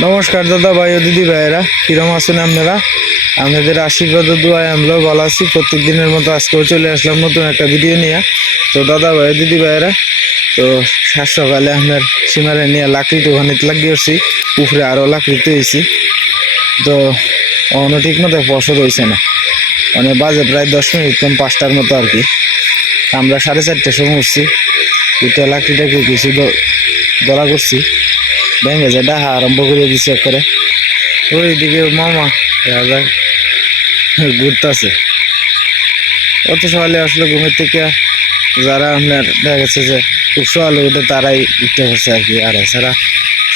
নমস্কার দাদা ভাই ও দিদি ভাইয়েরা, কিরম আছেন আপনারা? আপনাদের আশীর্বাদ ও দোয়ায় আমরাও ভালো আছি। প্রত্যেক দিনের মতো আজকেও চলে আসলাম নতুন একটা ভিডিও নিয়ে। তো দাদা ভাই ও দিদি ভাইয়েরা, তো সাত সকালে আপনার সীমারে নিয়ে লাকড়িটা ওখানে লাগিয়েছি উপরে আরও লাকড়ি তৈছি তো অন্য ঠিক মতো ফসল হয়েছে না। মানে বাজে প্রায় দশ মিনিট কম পাঁচটার মতো আর কি। আমরা সাড়ে চারটার সময় উঠছি। এটা লাকড়িটাকে কিছু দলা করছি। ভেঙে যায় ডাহা আরম্ভ করে দিছে একবারে। ওইদিকে মামা দেখা যায় ঘুরতেছে। অত সকালে আসলে ঘুমের থেকে। যারা আপনার দেখা গেছে যে খুব সকালে উঠে তারাই উঠতে পারছে আর কি, আর এছাড়া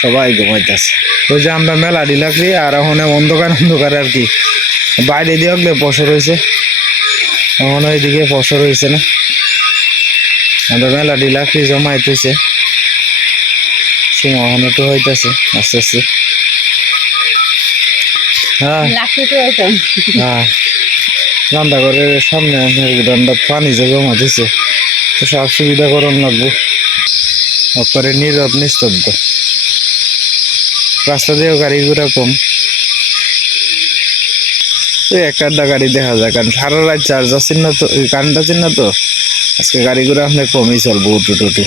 সবাই ঘুমাইতেছে। ওই যে আমরা মেলা ডিলাকরি আর ওখানে অন্ধকার অন্ধকার আর কি। বাইরে দিয়ে ফসল হয়েছে এখন ওইদিকে ফসল হয়েছে না। আমরা মেলা ডিলাকরি জমাইতেছে সীমাহন তো হইতেছে আস্তে আস্তে। হ্যাঁ। তো হ্যাঁ। রান্না করে সামনে রান্না পানি যে জমা দিছে তো সব সুবিধা করণ লাগবে। করে নীরব নিস্তব্ধ। রাস্তা দিয়েও গাড়ি ঘোড়া কম। এই একটা আধটা গাড়ি দেখা যায় কারণ সারা রাত চার্জ আছে না তো কারেন্ট আছে না তো আজকে গাড়ি ঘোড়া আপনার কমই চলবো উটু টুটু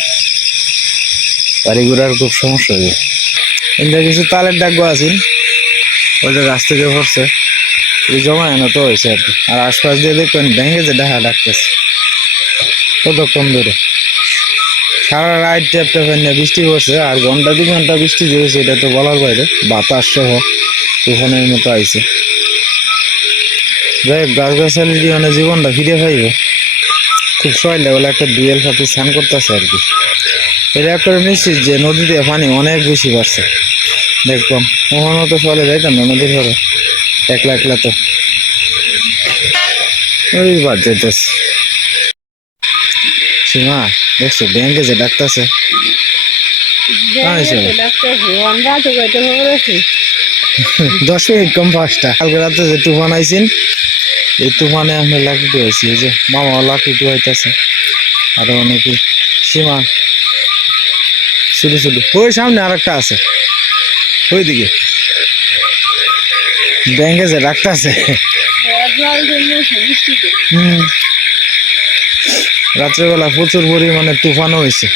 গাড়ি ঘোড়ার খুব সমস্যা হবে এখানে কিছু তালের ডাকবো আছেন ওই যে গাছ থেকে পড়ছে। এই জমা এনে তো হয়েছে আর কি। আর আশপাশ দিয়ে দেখবেন ভেঙে যে দেখা ডাকতেছে। কতক্ষণ ধরে সারা রাত ট্যাপ ট্যাপ এনে বৃষ্টি পড়ছে। আর ঘণ্টা দু ঘণ্টা বৃষ্টি দিয়েছে এটা তো বলার বাইরে। বাতাস সহ তুফানের মতো আইছে। যাই হোক গাছ গাছালি মানে জীবনটা ফিরে পাইবে। খুব সহজ লেভেলে একটা ডুয়েল সাথে স্নান করতেছে আর কি। এটা একটা নিশ্চিত যে নদীতে পানি অনেক বেশি বাড়ছে। দেখলাম ওখানেও তো চলে যাইতাম না? নদীর ঘরে। একলা একলা তো। ওই বাদ যাইতেছে। সীমা দেখছ ব্যাংকে যে ডাকতেছে বলেছি দশ মিনিট কম পাঁচটা কালকে রাতে যে তুফান আইসিন এই তুফানে আমি লাকিটি হয়েছি এই যে মামা লাকিটি হইতেছে আরও অনেকে। সীমা শুধু শুধু। ওই সামনে আর একটা আছে। ওইদিকে। ব্যাংকে যে ডাকতেছে জল জন্য হুম। রাত্রেবেলা প্রচুর পরিমাণে তুফানও হয়েছে।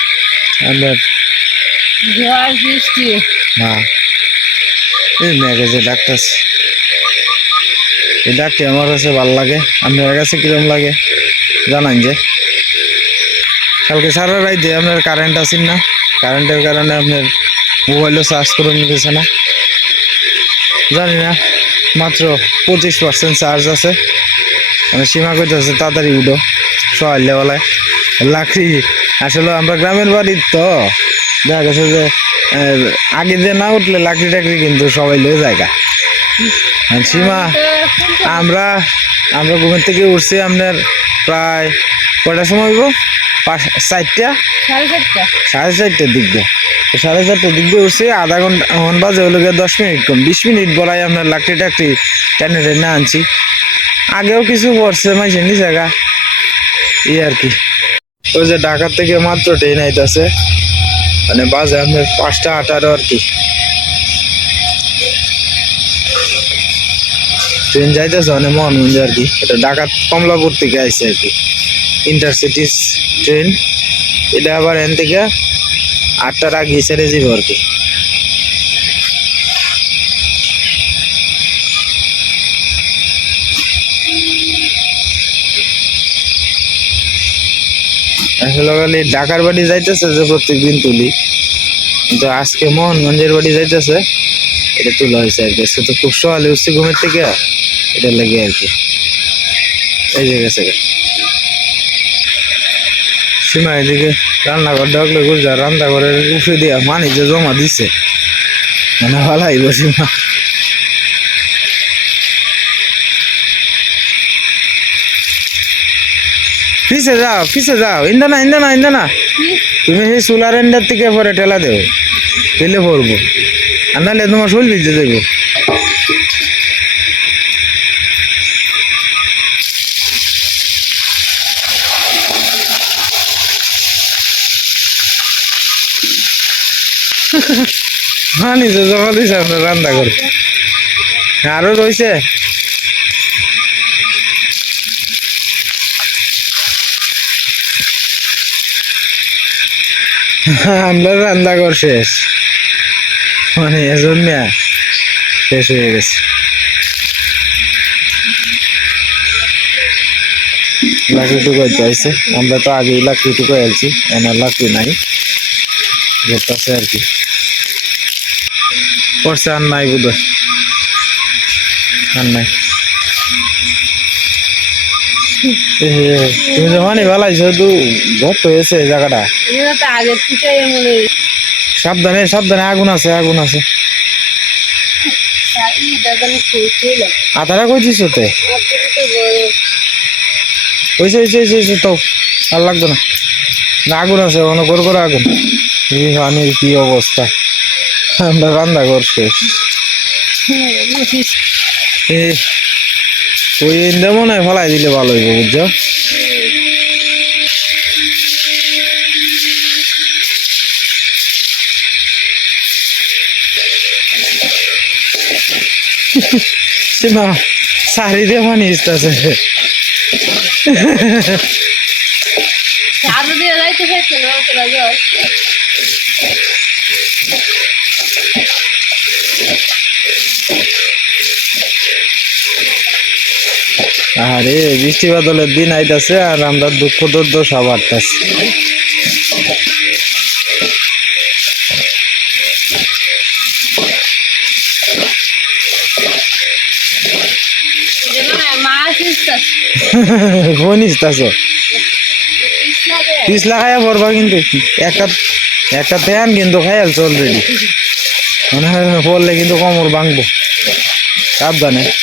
হ্যাঁ এই মেঘে যে এই ডাকটি আমার কাছে ভালো লাগে। আপনার কাছে কিরম লাগে? জানান যে। কালকে সারা দিয়ে আপনার কারেন্ট আসেন না? কারেন্টের কারণে আপনার মোবাইলও চার্জ করে নিতেছে না। জানি না, মাত্র পঁচিশ পার্সেন্ট চার্জ আছে। মানে সীমা করতেছে তাড়াতাড়ি উঠো সকালে বেলায়। লাকড়ি, আসলে আমরা গ্রামের বাড়ির তো, দেখা গেছে যে আগে দিয়ে না উঠলে লাকড়ি টাকড়ি কিন্তু সবাই লয়ে জায়গা সীমা, আমরা আমরা ঘুমের থেকে উঠছি আপনার প্রায় কটার সময় হইব চারটা? সাড়ে চারটা। সাড়ে চারটার দিক দিয়ে। সাড়ে চারটার দিক দিয়ে উঠছি আধা ঘণ্টা ঘণ্টা বাজে হলো গিয়ে দশ মিনিট কম। বিশ মিনিট বলাই আপনার লাকড়ি টাকড়ি টেনে টেনে আনছি। আগেও কিছু পড়ছে মাইছে নি জায়গা এই আর কি। ওই যে ঢাকা থেকে মাত্র ট্রেন আইতাছে। মানে বাজে আপনার পাঁচটা আঠারো আর কি। ট্রেন যাইতেছে মানে মোহনগঞ্জ আর কি। এটা ঢাকা কমলাপুর থেকে আইছে আর কি। ইন্টারসিটি ট্রেন এটা আবার এন থেকে আটটার আগে ছেড়ে যাব আর কি আসলে ঢাকার বাড়ি যাইতেছে যে প্রত্যেকদিন তুলি। কিন্তু আজকে মোহনগঞ্জের বাড়ি যাইতেছে, এটা তোলা হয়েছে আর কি। তো খুব সকালে উঠছি ঘুমের থেকে এটা লাগে আর কি। এই যে গেছে। গা। সীমা এদিকে রান্নাঘর ডাকলে গুজা রান্নাঘরের উঠে দিয়া মানি যে জমা দিছে। মানে ভালো আইব সীমা। পিছে যাও পিছে যাও। ইন্দা না ইন্দা না ইন্দা না তুমি সেই সোলার এন্ডার থেকে পরে ঠেলা দেও। পেলে পড়ব আর নাহলে তোমার শরীর ভিজে দেবো হ্যাঁ নিজে জমা দিছে, আপনার রান্না করে। আরও রয়েছে আমরা রান্না কর শেষ। মানে এজন্য শেষ হয়ে গেছে। লাকড়ি টুকু চাইছে আমরা তো আগেই লাকড়ি টুকু এলছি এনার লাকড়ি নাই। যেতেছে আর কি। করছে আর নাই বোধ আর নাই। তুমি যখন ভালাইছো তো ভর্ত হয়েছে জায়গাটা। সাবধানে সাবধানে, আগুন আছে আগুন আছে। আতারা কই দিছো তে? ওইসে তো, আর লাগবে না। আগুন আছে, অন করে আগুন। পানির কি অবস্থা? আমরা রান্না করছে। ওই মনে হয় ফেলাই দিলে ভালো হইব, বুঝছ? সীমা দিয়ে পানি ইস্তাছে আরে, বৃষ্টি বাদলের দিন আইতাছে আর আমরা দুঃখ দুর্দশা বাড়তাছি। পড়বা কিন্তু, একটা একটা তেহান কিন্তু অলরেডি মনে হয় পড়লে কিন্তু কোমর ভাঙবো। সাবধানে।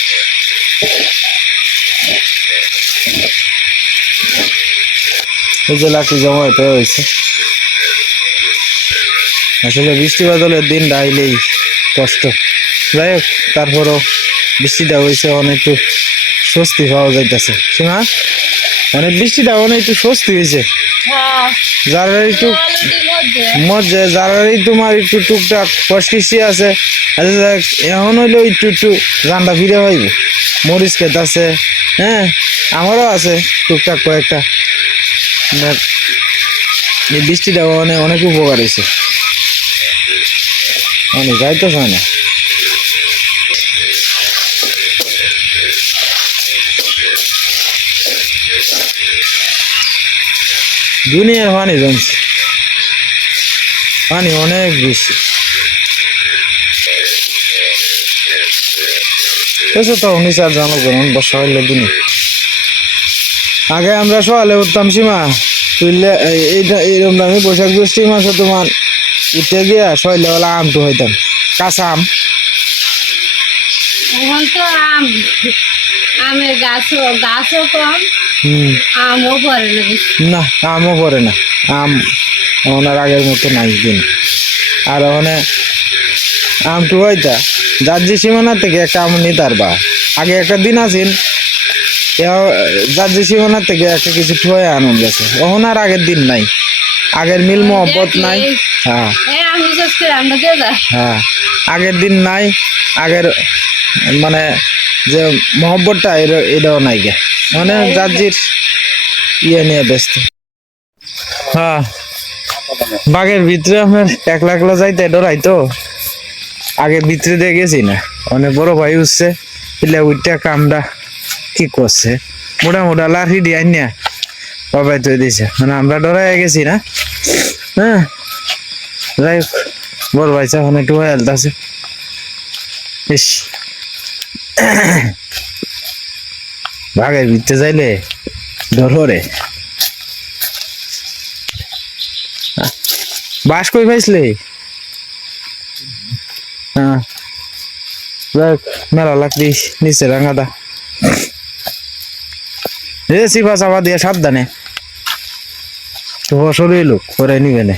এই যে লাকড়ি জমা হয়েছে আসলে বৃষ্টি বাদলের দিন ডাইলেই কষ্ট। যাই হোক, তারপরও বৃষ্টিটা হয়েছে অনেক স্বস্তি পাওয়া যাইতেছে। সীমা অনেক বৃষ্টিটা অনেক একটু স্বস্তি হয়েছে হ্যাঁ যারা একটু মধ্যে যারাই তোমার একটু টুকটাক কষ্টিসি আছে এখন হইল একটু একটু রান্না ফিরে হইব মরিচ ক্ষেত আছে হ্যাঁ আমারও আছে টুকটাক কয়েকটা। না, এই বৃষ্টিটা অনেক অনেক উপকার হয়েছে। অনেক যাইতে চায় না। দুনিয়ার পানি জমছে। পানি অনেক বেশি। তো নিচার জনগণ বসা হইলে দিনে আগে আমরা সকালে উঠতাম সীমা। তুললে এইটা এইরকম আমি বৈশাখ জ্যৈষ্ঠী মাসে তোমার উঠে গিয়া সইলে বেলা আম তো হইতাম। কাঁচা আম। এখন তো আম আমের গাছও গাছও কম আমও পড়ে না না আমও পরে না। আম ওনার আগের মতো নাই দিন। আর ওখানে আম টু হইতা। যার যে সীমানা থেকে একটা আম নিতার বা। আগে একটা দিন আছেন যার সীমানা থেকে একটা কিছু টুয়ে আনন্দ গেছে। ওখানে আর আগের দিন নাই। আগের মিল মহব্বত নাই। হ্যাঁ। হ্যাঁ। আগের দিন নাই। আগের মানে যে মহব্বতটা এটাও নাই গে। মানে যার জির ইয়ে নিয়ে ব্যস্ত। হ্যাঁ। বাঘের ভিতরে আপনার একলা একলা যাইতে ডরাই তো। আগে ভিতরে দিয়ে গেছি না। অনেক বড় ভাই উঠছে। পিলে উঠটা কামটা কি করছে? মোটা মোটা লাঠি দিয়ে আনিয়া বাবাই তুই দিছে। মানে আমরা ডরাই গেছি না? হ্যাঁ? যাই বড় ভাই এখন একটু হেলথ আছে ইস। বাঘের ভিতরে যাইলে ডর বাস কই পাইছলে? হ্যাঁ। যাক মেলা লাকড়ি নিচে রাঙাদা। এ সিফা চাপা দিয়ে সাবধানে। শরীর লোক করে নিবে না।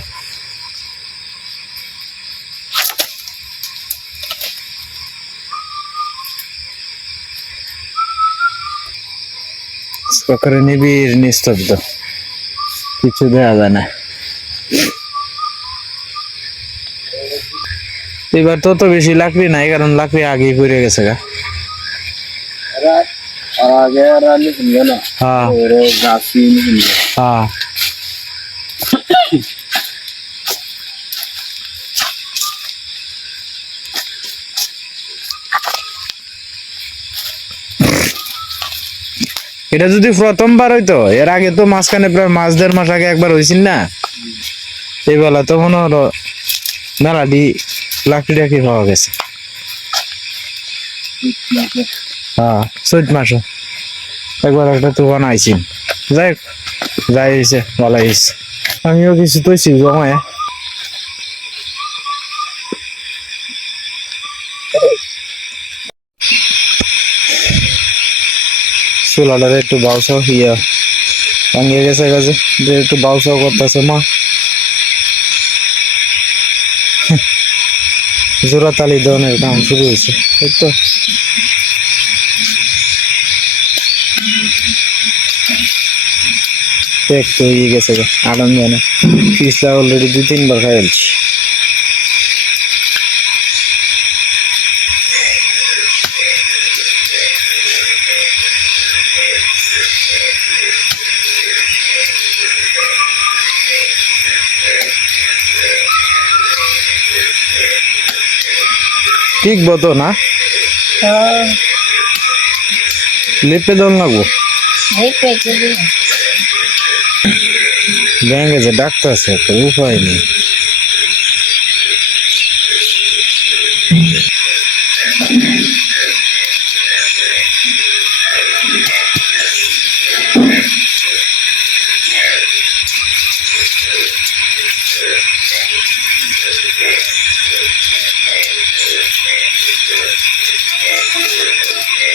সকালে নিবিড়, নিস্তব্ধ। কিছু দেওয়া যায় না। এবার তত বেশি লাকড়ি নাই কারণ লাকড়ি আগেই পড়ে গেছে গা। এটা যদি প্রথমবার হইতো এর আগে তো মাঝখানে প্রায় মাস দেড় মাস আগে একবার হয়েছিল না? এই বেলা তো মনে হলো মেলাটি লাকড়ি টাকড়ি পাওয়া গেছে। হ্যাঁ চৈত মাসে। একবার একটা তুফান আইছি। যাই যাই হয়েছে ভালো হয়েছে আমিও কিছু তৈছি জমায় চুলাটারে একটু বাউসাও, ইয়া ভাঙিয়ে গেছে গেছে। যে একটু বাউসাও করতেছে, মা। জোড়া তালি দেওয়ানোর কাম শুরু হয়েছে এই তো? তো হয়ে গেছে গো আরাম জানে। পিসটা অলরেডি দুই তিনবার খাই ফেলছি। ঠিক বতো না? লেপে দল লাগবো পেটে ব্যাঙ্গে যে ডাক্তার আছে একটা উপায় নেই।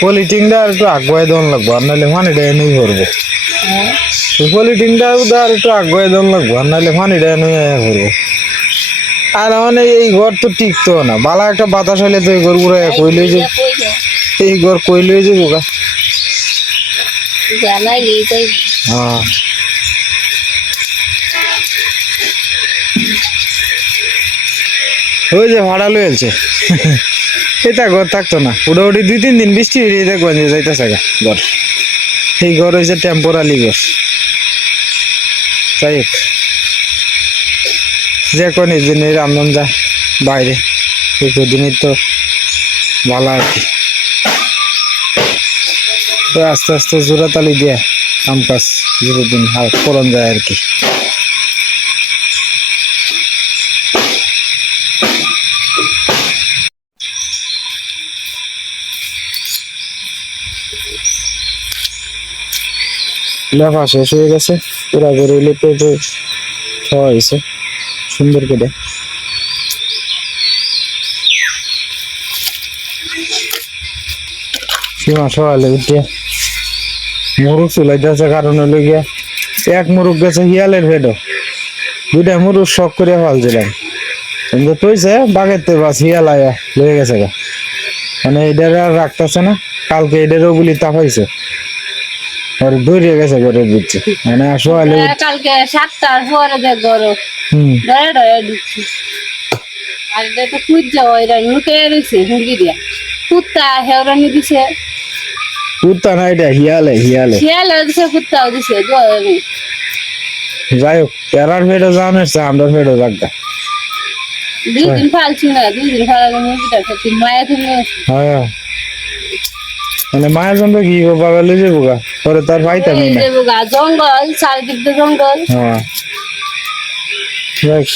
পলিটিংটা আর একটু আগুয়াই দেওয়ান লাগবো আর নাহলে পানিটা এনেই করব পলিটিংটা আর একটু আগুয়াই দেওয়ান লাগবো আর নাহলে পানিটা এনেই করব আর মানে এই ঘর তো টিকতো না বালা একটা বাতাস হলে তো এই ঘর পুরো কইলে যে এই ঘর কইলে যে বোকা। হ্যাঁ ওই যে ভাড়া লয়েছে এটা ঘর থাকতো না। মোটামুটি দুই তিন দিন বৃষ্টি হয়ে দেখবেন যে যাইতেছে গা। ঘর। এই ঘর হয়েছে টেম্পোরারি ঘর। যাই হোক। যে কোনো দিনের রান্ধন যা বাইরে। এই কদিনই তো ভালো আর কি। তো আস্তে আস্তে জোড়াতালি দিয়ে কাম কাজ দিন হাল করন যায় আর কি। লেখা শেষ হয়ে গেছে। পুরা করে লিপে খাওয়া হয়েছে। সুন্দর করে। সীমা সকালে উঠে মুরুখ চুলাইতেছে কারণ হলো গিয়া এক মুরুখ গেছে হিয়ালের ভেডো দুইটা মুরুখ শখ করে ফেলছিলাম। কিন্তু তুইছে বাগেতে বাস হিয়াল আয়া লয়ে গেছে গা। মানে এটার আর রাখতেছে না। কালকে এটারও বলি তাপাইছে আর দৌড়িয়ে গেছে ঘরে দিচ্ছে মানে সকালে উঠ- কালকে সাতটার পরে যে গরম। হুম। ডরে ডরে ঢুকছি আর এটা তো যাও এরা মুখে রয়েছে মুরগি দিয়া। কুত্তা হেওরানি দিছে। কুত্তা না এটা হিয়ালে হিয়ালে। শিয়ালে দিছে কুত্তাও দিছে যাই হোক এরার ফেডো জানিস আমরা ফেডো রাখবা দুই দিন ফালছি না দুই দিন ফালালে মুরগিটা মায়া তুমি হ্যাঁ। মানে মায়ের জন্য কি বাবা লই যাব গা? পরে তার পাইতামই না। জঙ্গল চারিদিক দিয়ে জঙ্গল। হ্যাঁ। দেখ,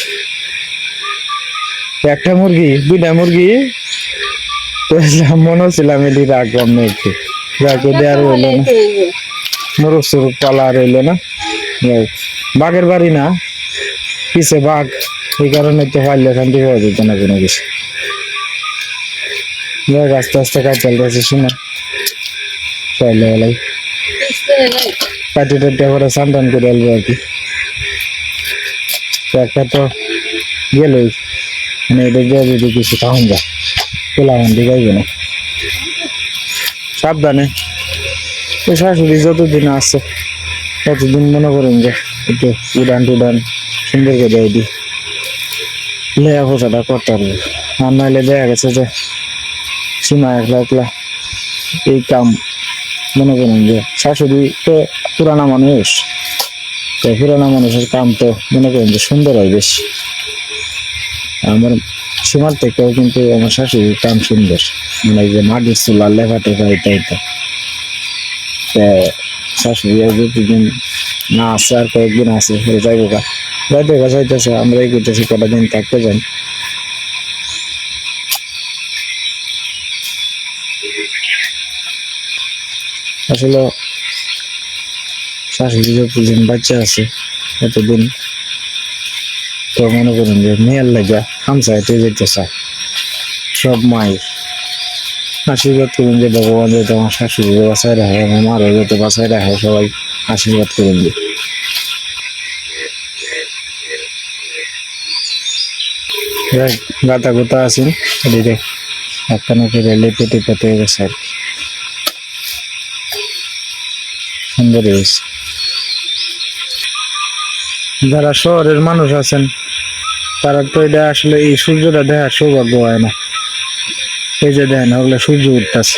একটা মুরগি দুইটা মুরগি। মনে হচ্ছিলাম এটি রাখলাম না একটু যাকে দেওয়ার হইল না। মুরগ সুরুগ পালা আর হইল না। বাঘের বাড়ি না। পিছে বাঘ। এই কারণে তো পাইলে শান্তি পাওয়া যেত না কোনো কিছু। হোক, আস্তে আস্তে কাজ চলতেছে শোনা। চাইলে বেলায় কাটি টাটি করে সান্তান করে আলবো আর কি। একটা তো গেলই মানে এটা দিয়ে যদি কিছু খাওয়ান যা খোলা হন দিকে না। সাবধানে। ওই শাশুড়ি যতদিন আছে ততদিন মনে করেন যে একটু উড়ান টুডান সুন্দর করে দেয় দি। লেয়া পোষাটা করতে পারবে আর নাহলে দেখা গেছে যে সীমা একলা একলা এই কাম মনে করেন যে শাশুড়ি তো পুরানা মানুষ, তো পুরানা মানুষের কাম তো মনে করেন যে সুন্দর হয় বেশি। আমার সীমার থেকেও কিন্তু আমার শাশুড়ির কাম সুন্দর। মানে যে মাটির চুলা লেখা টেখা এটা তো শাশুড়ি আর যতদিন না আছে, আর কয়েকদিন আছে সে যাইব গা যাইতে গা যাইতেছে আমরা এই করতেছি, কটা দিন থাকতে যাই আসলে শাশুড়ি যতদিন বাচ্চা আছে এতদিন, তো মনে করেন যে মেয়ের লাগা হামসাইতে যেতে চায় সব মাই আশীর্বাদ করুন যে ভগবান যাতে আমার শাশুড়িকে বাসায় রাখে, আমার মারও যাতে বাসায় রাখে, সবাই আশীর্বাদ করুন যে। গাতা গোতা আছেন, এদিকে একখানে লেপে টেপে গেছে আর কি। সুন্দর হয়েছে যারা শহরের মানুষ আছেন, তারা তো এটা আসলে এই সূর্যটা দেখার সৌভাগ্য হয় না। এই যে দেখেন, ওগুলো সূর্য উঠতেছে।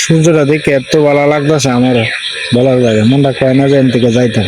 সূর্যটা দেখে এত ভালো লাগতেছে আমার, বলার লাগে মনটা কয় না যে থেকে যাইতাম।